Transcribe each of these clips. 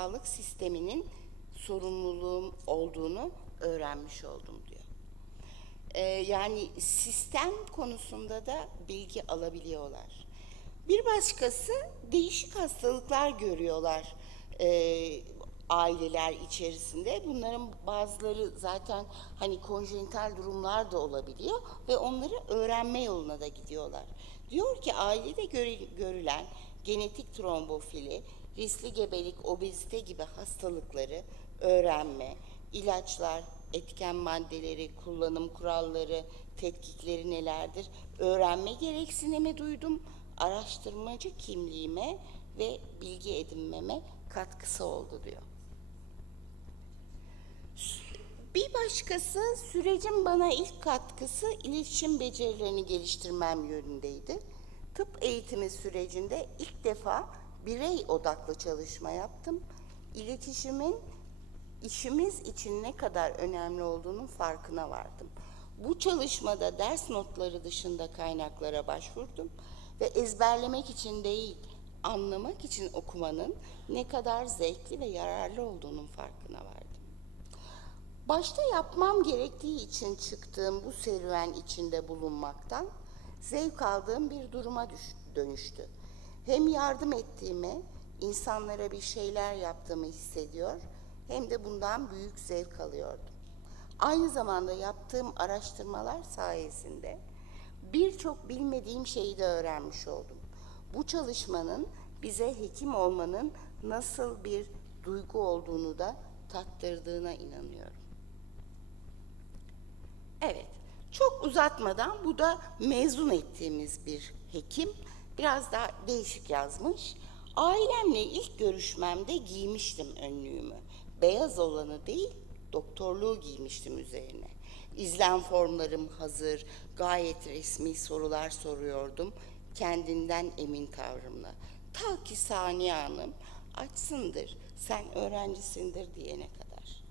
sağlık sisteminin sorumluluğum olduğunu öğrenmiş oldum diyor. Ee, yani sistem konusunda da bilgi alabiliyorlar. Bir başkası değişik hastalıklar görüyorlar ee, aileler içerisinde. Bunların bazıları zaten hani konjenital durumlar da olabiliyor ve onları öğrenme yoluna da gidiyorlar. Diyor ki ailede görülen genetik trombofili, riskli gebelik, obezite gibi hastalıkları öğrenme, ilaçlar, etken maddeleri, kullanım kuralları, tetkikleri nelerdir öğrenme gereksinimi duydum. Araştırmacı kimliğime ve bilgi edinmeme katkısı oldu diyor. Bir başkası sürecin bana ilk katkısı iletişim becerilerini geliştirmem yönündeydi. Tıp eğitimi sürecinde ilk defa birey odaklı çalışma yaptım. İletişimin işimiz için ne kadar önemli olduğunun farkına vardım. Bu çalışmada ders notları dışında kaynaklara başvurdum ve ezberlemek için değil, anlamak için okumanın ne kadar zevkli ve yararlı olduğunun farkına vardım. Başta yapmam gerektiği için çıktığım bu serüven içinde bulunmaktan zevk aldığım bir duruma dönüştü. Hem yardım ettiğimi, insanlara bir şeyler yaptığımı hissediyor, hem de bundan büyük zevk alıyordum. Aynı zamanda yaptığım araştırmalar sayesinde birçok bilmediğim şeyi de öğrenmiş oldum. Bu çalışmanın bize hekim olmanın nasıl bir duygu olduğunu da tattırdığına inanıyorum. Evet, çok uzatmadan bu da mezun ettiğimiz bir hekim. Biraz daha değişik yazmış. Ailemle ilk görüşmemde giymiştim önlüğümü. Beyaz olanı değil, doktorluğu giymiştim üzerine. İzlem formlarım hazır, gayet resmi sorular soruyordum. Kendinden emin tavrımla. Ta ki Saniye Hanım açsındır, sen öğrencisindir diyene kadar.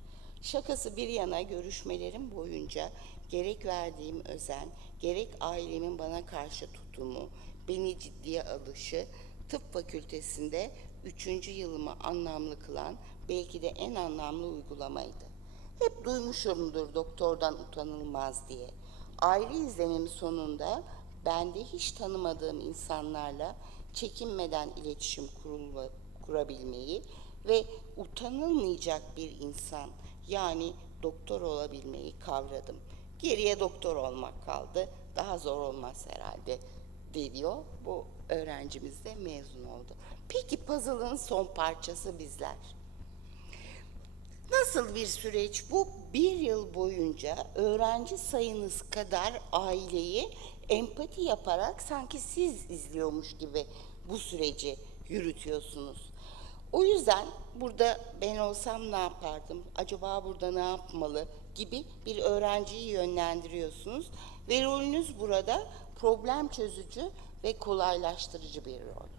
Şakası bir yana görüşmelerim boyunca gerek verdiğim özen, gerek ailemin bana karşı tutumu, beni ciddiye alışı, tıp fakültesinde üçüncü yılımı anlamlı kılan belki de en anlamlı uygulamaydı. Hep duymuşumdur doktordan utanılmaz diye. Aile izlemim sonunda bende hiç tanımadığım insanlarla çekinmeden iletişim kurulma, kurabilmeyi ve utanılmayacak bir insan yani doktor olabilmeyi kavradım. Geriye doktor olmak kaldı. Daha zor olmaz herhalde diyor. Bu öğrencimiz de mezun oldu. Peki puzzle'ın son parçası bizler. Nasıl bir süreç bu? Bir yıl boyunca öğrenci sayınız kadar aileyi empati yaparak sanki siz izliyormuş gibi bu süreci yürütüyorsunuz. O yüzden burada ben olsam ne yapardım? Acaba burada ne yapmalı? gibi bir öğrenciyi yönlendiriyorsunuz ve rolünüz burada problem çözücü ve kolaylaştırıcı bir rol.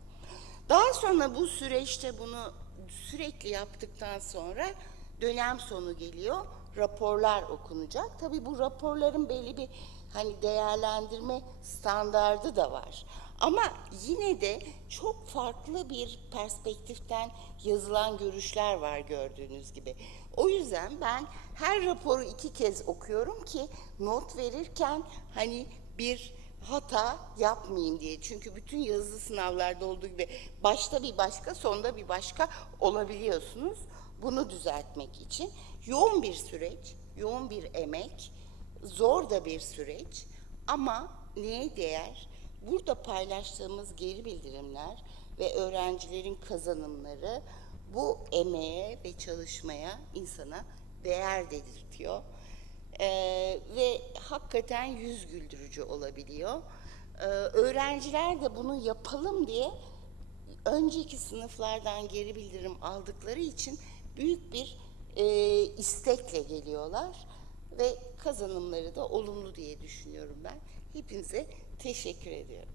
Daha sonra bu süreçte bunu sürekli yaptıktan sonra dönem sonu geliyor. Raporlar okunacak. Tabii bu raporların belli bir hani değerlendirme standardı da var. Ama yine de çok farklı bir perspektiften yazılan görüşler var gördüğünüz gibi. O yüzden ben her raporu iki kez okuyorum ki not verirken hani bir hata yapmayayım diye. Çünkü bütün yazılı sınavlarda olduğu gibi başta bir başka, sonda bir başka olabiliyorsunuz. Bunu düzeltmek için yoğun bir süreç, yoğun bir emek, zor da bir süreç ama neye değer? Burada paylaştığımız geri bildirimler ve öğrencilerin kazanımları bu emeğe ve çalışmaya insana değer dedirtiyor. Ee, ve hakikaten yüz güldürücü olabiliyor. Ee, öğrenciler de bunu yapalım diye önceki sınıflardan geri bildirim aldıkları için büyük bir e, istekle geliyorlar ve kazanımları da olumlu diye düşünüyorum ben. Hepinize teşekkür ediyorum.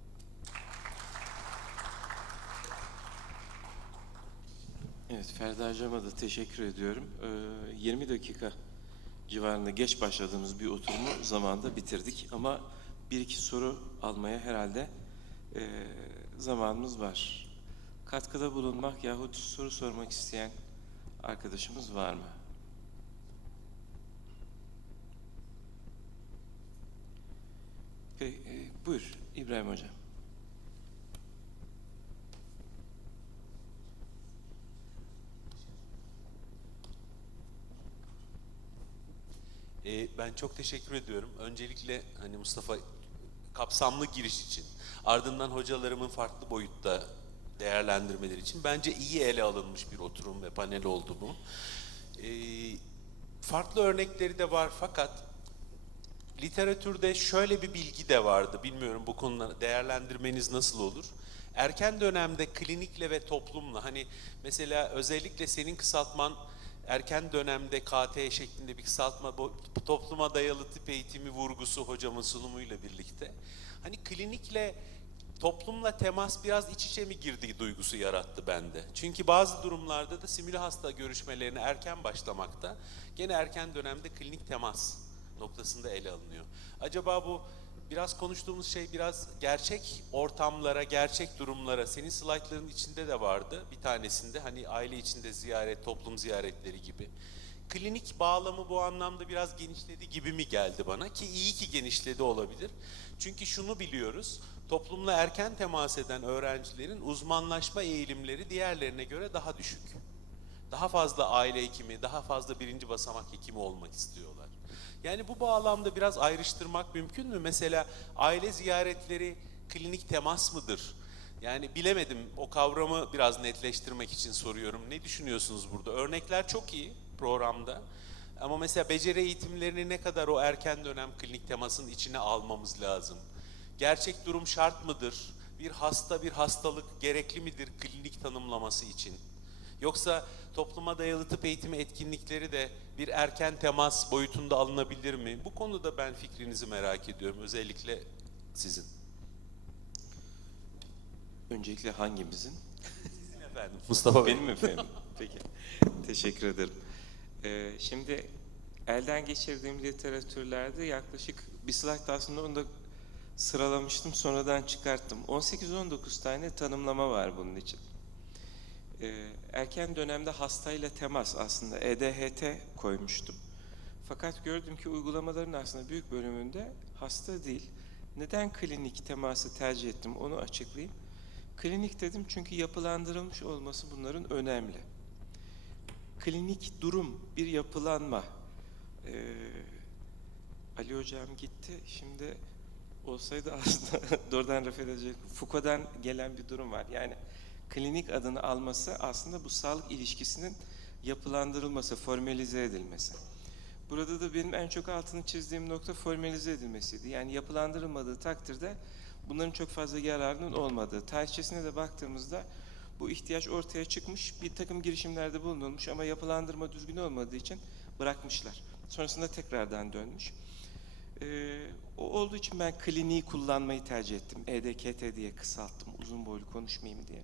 Evet, Ferda Hocam'a da teşekkür ediyorum. Ee, 20 dakika civarında geç başladığımız bir oturumu zamanda bitirdik ama bir iki soru almaya herhalde e, zamanımız var. Katkıda bulunmak yahut soru sormak isteyen arkadaşımız var mı? Peki, e, buyur İbrahim Hocam. Ee, ben çok teşekkür ediyorum. Öncelikle hani Mustafa kapsamlı giriş için, ardından hocalarımın farklı boyutta değerlendirmeleri için bence iyi ele alınmış bir oturum ve panel oldu bu. Ee, farklı örnekleri de var fakat literatürde şöyle bir bilgi de vardı. Bilmiyorum bu konuda değerlendirmeniz nasıl olur? Erken dönemde klinikle ve toplumla hani mesela özellikle senin kısaltman erken dönemde KT şeklinde bir kısaltma topluma dayalı tıp eğitimi vurgusu hocamın sunumuyla birlikte. Hani klinikle toplumla temas biraz iç içe mi girdiği duygusu yarattı bende. Çünkü bazı durumlarda da simüle hasta görüşmelerine erken başlamakta gene erken dönemde klinik temas noktasında ele alınıyor. Acaba bu biraz konuştuğumuz şey biraz gerçek ortamlara, gerçek durumlara, senin slaytların içinde de vardı bir tanesinde hani aile içinde ziyaret, toplum ziyaretleri gibi. Klinik bağlamı bu anlamda biraz genişledi gibi mi geldi bana ki iyi ki genişledi olabilir. Çünkü şunu biliyoruz, toplumla erken temas eden öğrencilerin uzmanlaşma eğilimleri diğerlerine göre daha düşük. Daha fazla aile hekimi, daha fazla birinci basamak hekimi olmak istiyorlar. Yani bu bağlamda biraz ayrıştırmak mümkün mü? Mesela aile ziyaretleri klinik temas mıdır? Yani bilemedim. O kavramı biraz netleştirmek için soruyorum. Ne düşünüyorsunuz burada? Örnekler çok iyi programda. Ama mesela beceri eğitimlerini ne kadar o erken dönem klinik temasın içine almamız lazım? Gerçek durum şart mıdır? Bir hasta bir hastalık gerekli midir klinik tanımlaması için? Yoksa topluma dayalı tıp eğitimi etkinlikleri de bir erken temas boyutunda alınabilir mi? Bu konuda ben fikrinizi merak ediyorum. Özellikle sizin. Öncelikle hangimizin? Sizin efendim. Mustafa Bey. Benim efendim. Peki. Teşekkür ederim. Ee, şimdi elden geçirdiğim literatürlerde yaklaşık bir slide aslında onu da sıralamıştım sonradan çıkarttım. 18-19 tane tanımlama var bunun için. Ee, erken dönemde hastayla temas aslında EDHT koymuştum. Fakat gördüm ki uygulamaların aslında büyük bölümünde hasta değil. Neden klinik teması tercih ettim onu açıklayayım. Klinik dedim çünkü yapılandırılmış olması bunların önemli. Klinik durum, bir yapılanma. Ee, Ali Hocam gitti. Şimdi olsaydı aslında doğrudan refer edecek. Foucault'dan gelen bir durum var. Yani klinik adını alması aslında bu sağlık ilişkisinin yapılandırılması, formalize edilmesi. Burada da benim en çok altını çizdiğim nokta formalize edilmesiydi. Yani yapılandırılmadığı takdirde bunların çok fazla yararının olmadığı. Tarihçesine de baktığımızda bu ihtiyaç ortaya çıkmış, bir takım girişimlerde bulunulmuş ama yapılandırma düzgün olmadığı için bırakmışlar. Sonrasında tekrardan dönmüş. Ee, o olduğu için ben kliniği kullanmayı tercih ettim. EDKT diye kısalttım, uzun boylu konuşmayayım diye.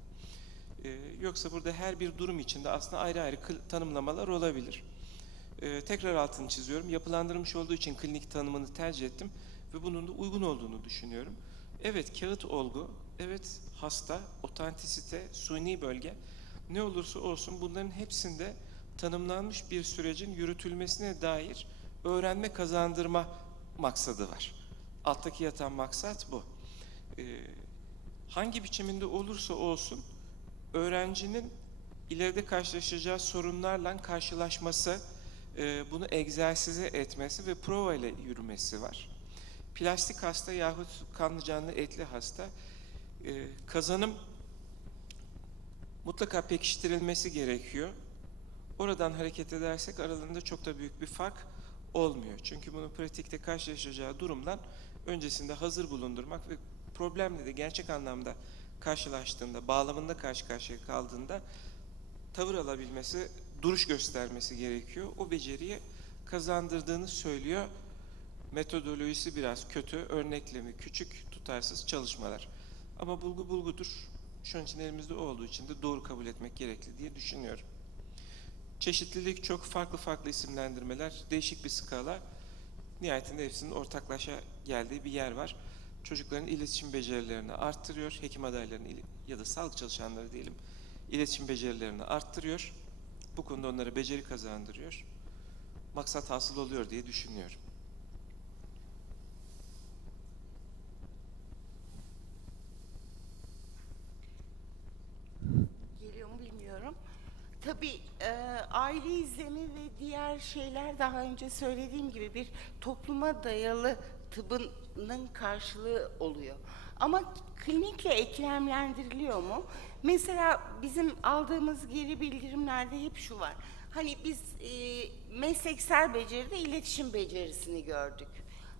Ee, yoksa burada her bir durum içinde aslında ayrı ayrı tanımlamalar olabilir. Ee, tekrar altını çiziyorum. Yapılandırılmış olduğu için klinik tanımını tercih ettim ve bunun da uygun olduğunu düşünüyorum. Evet kağıt olgu, evet hasta, otantisite, suni bölge ne olursa olsun bunların hepsinde tanımlanmış bir sürecin yürütülmesine dair öğrenme kazandırma maksadı var. Alttaki yatan maksat bu. Ee, hangi biçiminde olursa olsun öğrencinin ileride karşılaşacağı sorunlarla karşılaşması, e, bunu egzersize etmesi ve prova ile yürümesi var. Plastik hasta yahut kanlı canlı etli hasta e, kazanım mutlaka pekiştirilmesi gerekiyor. Oradan hareket edersek aralarında çok da büyük bir fark olmuyor. Çünkü bunu pratikte karşılaşacağı durumdan öncesinde hazır bulundurmak ve problemle de gerçek anlamda karşılaştığında, bağlamında karşı karşıya kaldığında tavır alabilmesi, duruş göstermesi gerekiyor. O beceriyi kazandırdığını söylüyor. Metodolojisi biraz kötü, örneklemi küçük, tutarsız çalışmalar. Ama bulgu bulgudur. Şu an için elimizde olduğu için de doğru kabul etmek gerekli diye düşünüyorum. Çeşitlilik çok farklı farklı isimlendirmeler, değişik bir skala. Nihayetinde hepsinin ortaklaşa geldiği bir yer var. Çocukların iletişim becerilerini arttırıyor, hekim adaylarının ili- ya da sağlık çalışanları diyelim iletişim becerilerini arttırıyor. bu konuda onlara beceri kazandırıyor. Maksat hasıl oluyor diye düşünüyorum. Geliyor mu bilmiyorum. Tabii e, aile izlemi ve diğer şeyler daha önce söylediğim gibi bir topluma dayalı tıbbının karşılığı oluyor. Ama klinikle eklemlendiriliyor mu? Mesela bizim aldığımız geri bildirimlerde hep şu var. Hani biz e, mesleksel beceride iletişim becerisini gördük.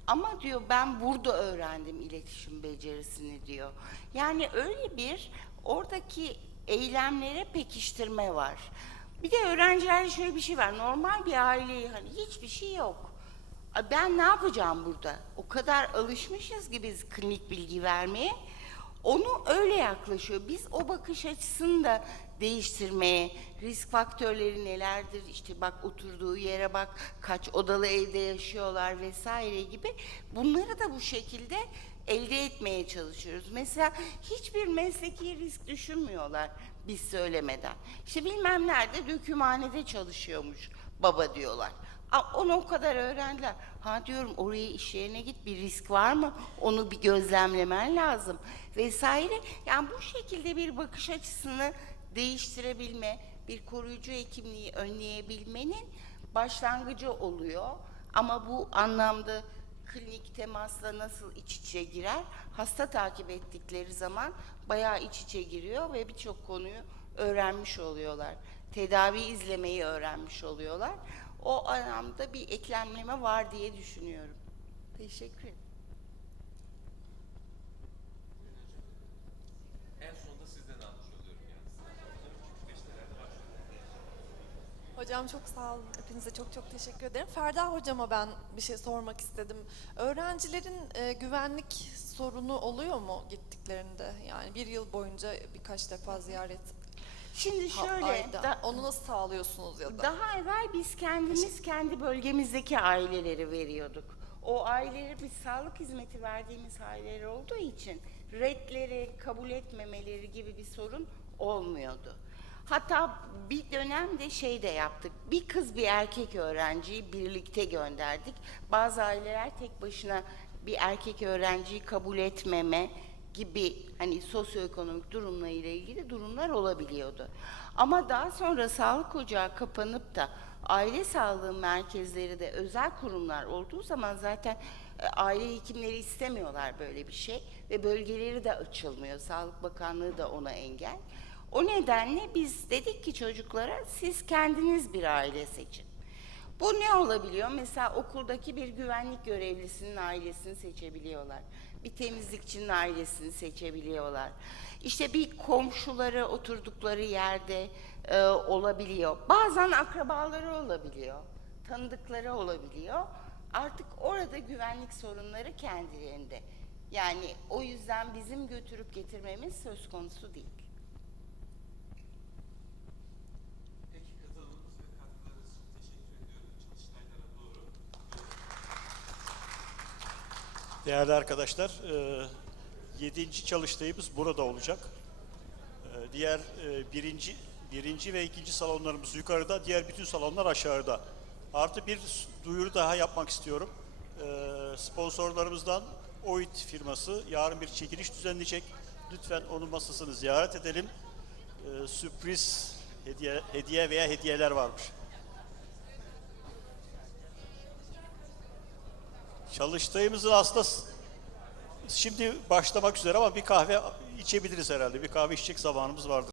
Ama diyor ben burada öğrendim iletişim becerisini diyor. Yani öyle bir oradaki eylemlere pekiştirme var. Bir de öğrencilerde şöyle bir şey var. Normal bir aileyi hani hiçbir şey yok. Ben ne yapacağım burada? O kadar alışmışız ki biz klinik bilgi vermeye. Onu öyle yaklaşıyor. Biz o bakış açısını da değiştirmeye, risk faktörleri nelerdir, işte bak oturduğu yere bak, kaç odalı evde yaşıyorlar vesaire gibi bunları da bu şekilde elde etmeye çalışıyoruz. Mesela hiçbir mesleki risk düşünmüyorlar biz söylemeden. İşte bilmem nerede dökümhanede çalışıyormuş baba diyorlar. Onu o kadar öğrendiler. Ha diyorum oraya iş yerine git bir risk var mı? Onu bir gözlemlemen lazım vesaire. Yani bu şekilde bir bakış açısını değiştirebilme, bir koruyucu hekimliği önleyebilmenin başlangıcı oluyor. Ama bu anlamda klinik temasla nasıl iç içe girer? Hasta takip ettikleri zaman bayağı iç içe giriyor ve birçok konuyu öğrenmiş oluyorlar. Tedavi izlemeyi öğrenmiş oluyorlar. O anlamda bir eklemleme var diye düşünüyorum. Teşekkür ederim. En sonunda sizden almış oluyorum Hocam çok sağ olun. Hepinize çok çok teşekkür ederim. Ferda hocama ben bir şey sormak istedim. Öğrencilerin e, güvenlik sorunu oluyor mu gittiklerinde? Yani bir yıl boyunca birkaç defa ziyaret Şimdi ha- şöyle, ayda. da- Onu nasıl sağlıyorsunuz ya da? Daha evvel biz kendimiz kendi bölgemizdeki aileleri veriyorduk. O aileleri biz sağlık hizmeti verdiğimiz aileler olduğu için redleri kabul etmemeleri gibi bir sorun olmuyordu. Hatta bir dönemde şey de yaptık. Bir kız bir erkek öğrenciyi birlikte gönderdik. Bazı aileler tek başına bir erkek öğrenciyi kabul etmeme gibi hani sosyoekonomik durumla ile ilgili durumlar olabiliyordu. Ama daha sonra sağlık ocağı kapanıp da aile sağlığı merkezleri de özel kurumlar olduğu zaman zaten e, aile hekimleri istemiyorlar böyle bir şey ve bölgeleri de açılmıyor. Sağlık Bakanlığı da ona engel. O nedenle biz dedik ki çocuklara siz kendiniz bir aile seçin. Bu ne olabiliyor? Mesela okuldaki bir güvenlik görevlisinin ailesini seçebiliyorlar. Bir temizlikçinin ailesini seçebiliyorlar. İşte bir komşuları oturdukları yerde e, olabiliyor. Bazen akrabaları olabiliyor. Tanıdıkları olabiliyor. Artık orada güvenlik sorunları kendilerinde. Yani o yüzden bizim götürüp getirmemiz söz konusu değil. Peki katılımınız ve katkılarınız için teşekkür ediyorum. Çalıştaylara doğru. Değerli arkadaşlar, 7. çalıştayımız burada olacak. E, Diğer e, birinci, birinci ve ikinci salonlarımız yukarıda, diğer bütün salonlar aşağıda. Artı bir duyuru daha yapmak istiyorum. E, Sponsorlarımızdan OİT firması yarın bir çekiliş düzenleyecek. Lütfen onun masasını ziyaret edelim. E, Sürpriz hediye, hediye veya hediyeler varmış. Çalıştayımızın aslında şimdi başlamak üzere ama bir kahve içebiliriz herhalde. Bir kahve içecek zamanımız vardır.